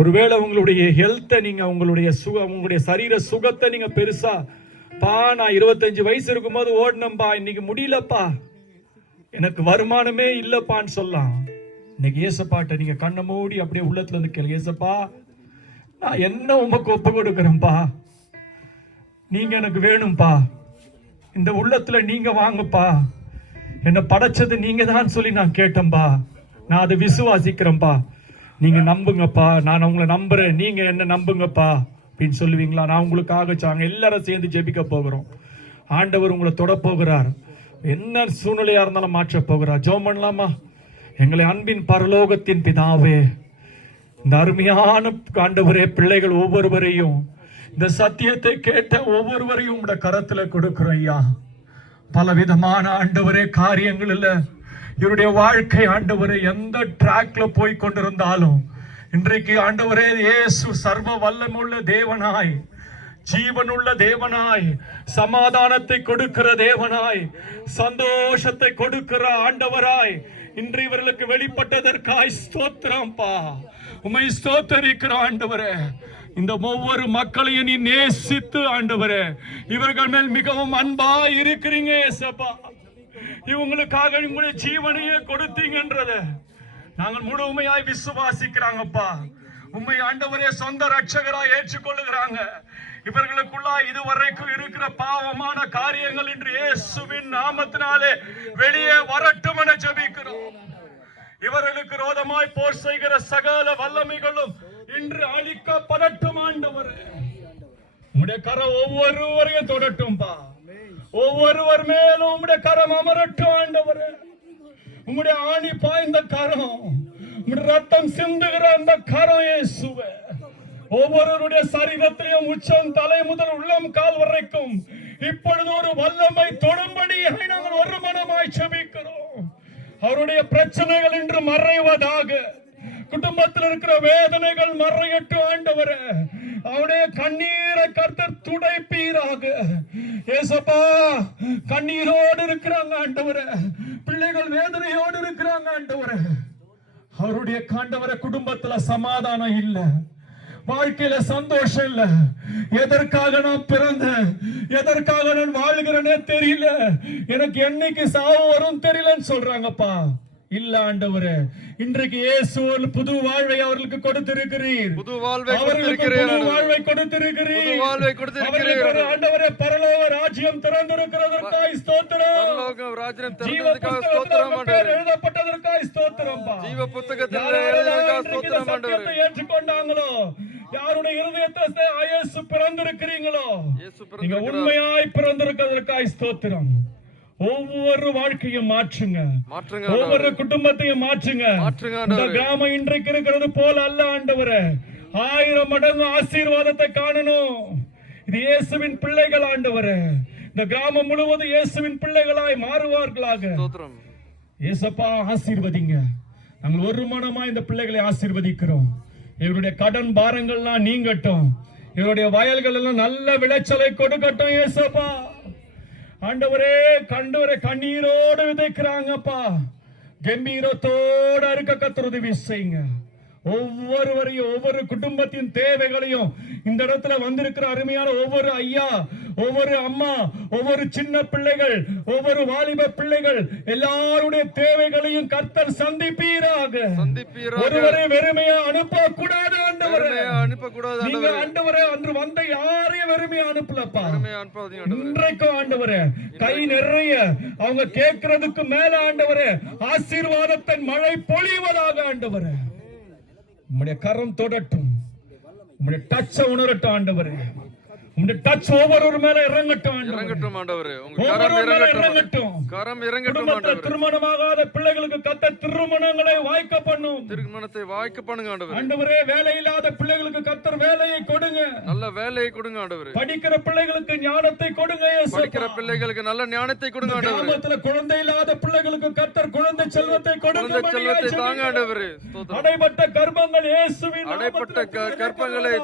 ஒருவேளை உங்களுடைய ஹெல்த்தை நீங்க உங்களுடைய உங்களுடைய சரீர சுகத்தை நீங்க பெருசா நான் 25 வயசு இருக்கும்போது ஓடணும்பா, இன்னைக்கு முடியலப்பா, எனக்கு வருமானமே இல்லப்பான்னு சொல்லலாம். இன்னைக்கு ஏசப்பாட்ட நீங்க கண்ணை மூடி அப்படியே உள்ளத்துல இருந்து கேளு, ஏசப்பா நான் என்ன உமக்கு ஒப்பு கொடுக்கிறேன்ப்பா, நீங்க எனக்கு வேணும்பா, இந்த உள்ளத்துல நீங்க வாங்கப்பா, என்ன படைச்சது நீங்க தான் சொல்லி நான் கேட்டேன்பா, நான் அதை விசுவாசிக்கிறேன்ப்பா, நீங்க நம்புங்கப்பா, நான் உங்களை நம்புறேன், நீங்க என்ன நம்புங்கப்பா அப்படின்னு சொல்லுவீங்களா? நான் உங்களுக்காக எல்லாரும் சேர்ந்து ஜெபிக்க போகிறோம். ஆண்டவர் உங்களை தொட போகிறார். என்ன சூழ்நிலையா இருந்தாலும் மாற்ற போகிறார். ஜெபம் பண்ணலாமா? எங்களை அன்பின் பரலோகத்தின் பிதாவே, இந்த அருமையான ஆண்டவரே, பிள்ளைகள் ஒவ்வொருவரையும், இந்த சத்தியத்தை கேட்ட ஒவ்வொருவரையும் உங்களுடைய கரத்துல கொடுக்கிறோம் ஐயா. பல விதமான ஆண்டவரே காரியங்கள் இல்ல, இவருடைய வாழ்க்கை ஆண்டவரே எந்த டிராக்ல போய் கொண்டிருந்தாலும் இன்றைக்கு ஆண்டவரே இயேசு சர்வ வல்லமுள்ள தேவனாய், ஜீவனுள்ள தேவனாய், சமாதானத்தை கொடுக்கிற தேவனாய், சந்தோஷத்தை கொடுக்கிற ஆண்டவராய் இன்று இவர்களுக்கு வெளிப்பட்டதற்காய் ஸ்தோத்திரம்ப்பா. உம்மை ஸ்தோத்தரிக்கிறோம் ஆண்டவரே. இந்த ஒவ்வொரு மக்களையும் நீ நேசித்து ஆண்டவரே இவர்கள் மேல் மிகவும் அன்பா இருக்கிறீங்க ஏசப்பா. இவங்களுக்காக உங்களுடைய ஜீவனையே கொடுத்தீங்கன்றத நாங்கள் முழுமையாய் விசுவாசிக்கிறாங்கப்பா. உண்மை ஆண்டவரே சொந்த ரட்சகராய் ஏற்றுக்கொள்ளுகிறாங்க. இவர்களுக்குள்ளா இதுவரைக்கும் இருக்கிற பாவமான காரியங்கள் இன்று இயேசுவின் நாமத்தினாலே வெளியே வரட்டும் என ஜெபிக்கிறோம். இவர்களுக்கு ரோதமாய் போர் செய்கிற சகல வல்லமைகளும் இன்று அழிக்கப்படட்டும் ஆண்டவரே. உம்முடைய கரம் ஒவ்வொருவரையும் தொடட்டும்பா. ஒவ்வொருவர் மேலும் உம்முடைய கரம் அமரட்டும் ஆண்டவரே. உம்முடைய ஆணி பாய்ந்த கரம், உம்முடைய ரத்தம் சிந்துகிற அந்த கரம் இயேசுவே, ஒவ்வொருவருடைய சரீரத்திலையும் உச்சம் தலை முதல் உள்ளம் கால் வரைக்கும் இப்பொழுது ஒரு வல்லமை தொடும்படியாக நாங்கள் ஒரு மனமாய் ஜெபிக்கிறோம். அவருடைய பிரச்சனைகள் இன்று மறைவதாக, குடும்பத்தில் இருக்கிற வேதனைகள் மறையட்டும் ஆண்டவரே. அவருடைய கண்ணீரை கர்த்தர் துடைப்பீராக ஏசப்பா. கண்ணீரோடு இருக்கிறாங்க ஆண்டவரே, பிள்ளைகள் வேதனையோடு இருக்கிறாங்க ஆண்டவரே. அவருடைய ஆண்டவரே குடும்பத்துல சமாதானம் இல்ல, வாழ்க்கையில சந்தோஷம் இல்ல. எதற்காக நான் பிறந்தேன், எதற்காக நான் வாழ்கிறேனே தெரியல, எனக்கு என்னைக்கு சாவு வரும் தெரியலன்னு சொல்றாங்கப்பா. இல்ல ஆண்டவரே, இன்றைக்கு இயேசு புது வாழ்வை அவர்களுக்கு கொடுத்திருக்கிறீர். புது வாழ்வை கொடுத்திருக்கிறீர். ஆண்டவரே பரலோக ராஜ்யம் திறந்திருக்கிறதற்காய் ஸ்தோத்திரம். ஜீவ புத்தகத்தில் எழுதப்பட்டதற்காய் ஸ்தோத்திரம். ஜீவ புத்தகத்தில் எழுதப்பட்டதற்காய் ஏற்றுக்கொண்டாங்களோ, யாருடைய இருதயத்தை இயேசு பிறந்திருக்கிறீங்களோ, நீங்க உண்மையாய் பிறந்திருக்கிறதற்காய் ஸ்தோத்திரம். ஒவ்வொரு வாழ்க்கையும் மாற்றுங்க, ஒவ்வொரு குடும்பத்தையும் மாற்றுங்க. இந்த கிராமம் இன்றைக்கு இருக்கிறது போல அல்ல ஆண்டவரே, 1000 மடங்கு ஆசீர்வாதத்தை காணணும். இது இயேசுவின் பிள்ளைகள் ஆண்டவரே. இந்த கிராமம் முழுவதும் இயேசுவின் பிள்ளைகளாய் மாறுவார்களாக. இயேசப்பா ஆசீர்வதிங்க. நாங்கள் ஒரு மனமா இந்த பிள்ளைகளை ஆசீர்வதிக்கிறோம். இவருடைய கடன் பாரங்கள்லாம் நீங்கட்டும், இவருடைய வயல்கள் எல்லாம் நல்ல விளைச்சலை கொடுக்கட்டும் இயேசப்பா. ஆண்டவரே கண்டவரே கண்ணீரோடு விதைக்கிறாங்கப்பா, கம்பீரத்தோட இருக்க கர்த்தர் உதவி செய்யுங்க. ஒவ்வொருவரையும், ஒவ்வொரு குடும்பத்தின் தேவைகளையும், இந்த இடத்துல வந்திருக்கிற அருமையான ஒவ்வொரு ஐயா, ஒவ்வொரு அம்மா, ஒவ்வொரு சின்ன பிள்ளைகள், ஒவ்வொரு வாலிப பிள்ளைகள், எல்லாருடைய தேவைகளையும் கர்த்தர் சந்திப்பீராக. ஒருவரை வெறுமையா அனுப்ப கூடாது ஆண்டவரே. நீங்க ஆண்டவரே அன்று வந்த யாரையும் வெறுமையா அனுப்பலப்பா. இன்றைக்கும் ஆண்டவரே கை நிறைய அவங்க கேட்கறதுக்கு மேல ஆண்டவரே ஆசீர்வாதத்தின் மழை பொழிவதாக ஆண்டவரே. உம்முடைய கரம் தொடட்டும், உம்முடைய டச்ச உணரட்டும் ஆண்டவரே. உம்முடைய டச் ஒவ்வொரு மேல இறங்கட்டும் ஆண்டவரே. திருமணமாகாத பிள்ளைகளுக்கு கர்த்தர் திருமணங்களை வாய்க்க பண்ணும். திருமணத்தை வாய்க்க பண்ணுங்க ஆண்டவரே. வேலை இல்லாத பிள்ளைகளுக்கு கர்த்தர் வேலையை கொடுங்க, நல்ல வேலையை கொடுங்க ஆண்டவரே. படிக்கிற பிள்ளைகளுக்கு ஞானத்தை கொடுங்க, படிக்கிற பிள்ளைகளுக்கு நல்ல ஞானத்தை கொடுங்க ஆண்டவரே. கிராமத்துல குழந்தை இல்லாத பிள்ளைகளுக்கு கர்த்தர் குழந்தை செல்வத்தை கொடுங்க, செல்வத்தை தாங்க ஆண்டவரே. அடைபட்ட கர்ப்பங்கள் இயேசுவின் அடைபட்ட கர்ப்பங்களை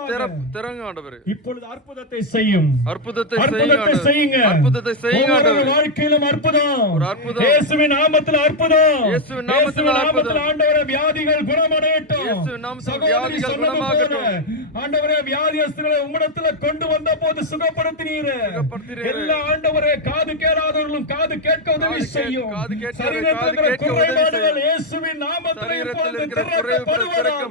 திறங்க ஆண்டவரே. இப்பொழுது அற்புதத்தை அற்புதத்தை செய்யும். அற்புதத்தை செய்யுங்க. அற்புதத்தை செய்யுங்க ஒவ்வொரு வாழ்க்கையிலும் அற்புதம். ஒரு அற்புதம். இயேசுவின் நாமத்தில் அற்புதம். இயேசுவின் நாமத்தில் அற்புதம். ஆண்டவரே வியாதிகள் குணமடையட்டும். இயேசுவின் நாமத்தில் வியாதிகள் குணமாகட்டும். ஆண்டவரே வியாதியஸ்தர்களை உம்மிடத்தில் கொண்டு வந்த போது சுகப்படுத்தினீர். எல்லா ஆண்டவரே காது கேளாதவர்களும் காது கேட்க உதவி செய்யும். சரீரத்தில் இருக்கிற குறைபாடுகள் இயேசுவின் நாமத்தில் இப்பொழுது திறக்கப்படுவதாக.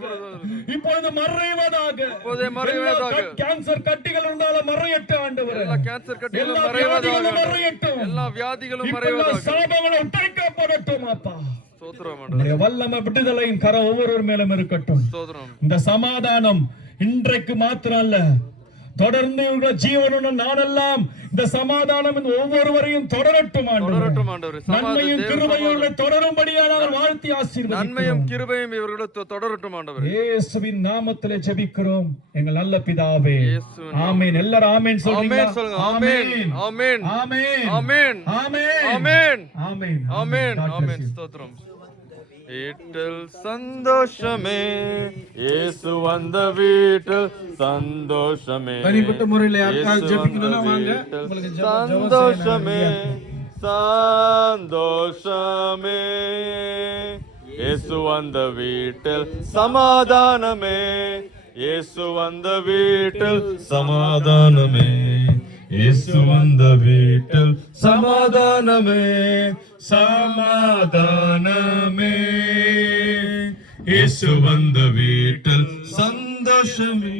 இப்பொழுது மறைவதாக. கேன்சர் கட்டிகள் இருந்தாலும் மறையட்டும் ஆண்டவரே. எல்லா கேன்சர் கட்டிகளும் மறையட்டும். எல்லா வியாதிகளும் மறைவதாக. சாபங்கள் உடைக்கப்படட்டும் அப்பா. ஸ்தோத்திரம் ஆண்டவரே. வல்லமை விடுதலையின் கரம் ஒவ்வொருவர் மேலும் இருக்கட்டும். ஸ்தோத்திரம். இந்த சமாதானம் இன்றைக்கு மாத்திரம் அல்ல, தொடர்ந்து இவர்கள் ஜீவனுடன் நானெல்லாம் இந்த சமாதானம் இந்த ஒவ்வொருவரையும் தொடரட்டும் ஆண்டவரே. நன்மையும் கிருபையும் தொடரும்படியாக நாங்கள் வாழ்த்தி ஆசீர்வதிக்கிறோம். நன்மையும் கிருபையும் இவர்களுக்கு தொடரட்டும் ஆண்டவரே. இயேசுவின் நாமத்திலே ஜெபிக்கிறோம் எங்கள் நல்ல பிதாவே. ஆமென். எல்லாரும் ஆமென் சொல்லுங்க. ஆமென். ஆமென். ஆமென். ஆமென். ஆமென். ஆமென். ஆமென். ஆமென். ஆமென். ஸ்தோத்திரம். வீட்டில் சந்தோஷமே, இயேசு வந்த வீட்டில் சந்தோஷமே. தனிப்பட்ட முறையில் யாருக்காவது ஜெபிக்கணும்னா வாங்க. உங்களுக்கு சந்தோஷமே, சந்தோஷமே, இயேசு வந்த வீட்டில் சமாதானமே, இயேசு வந்த வீட்டில் சமாதானமே, இயேசு வந்த வீட்டில் சமாதானமே, சமாதானமே, இயேசு வந்த வீட்டில் சந்தோஷமே,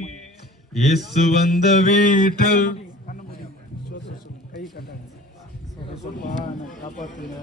இயேசு வந்த வீட்டில். கை கட்டாங்க காப்பாற்றுங்க.